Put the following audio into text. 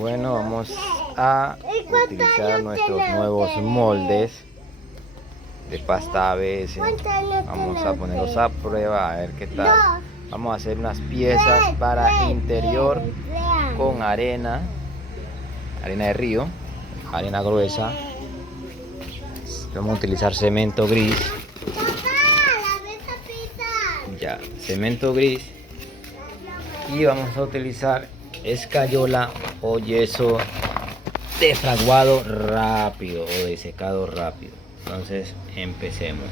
Bueno, vamos a utilizar nuestros nuevos moldes de pasta ABS. Vamos a ponerlos a prueba a ver qué tal. Vamos a hacer unas piezas para interior con arena de río, arena gruesa. Vamos a utilizar cemento gris. Ya, cemento gris. Y vamos a utilizar escayola o yeso defraguado rápido o desecado rápido. Entonces empecemos.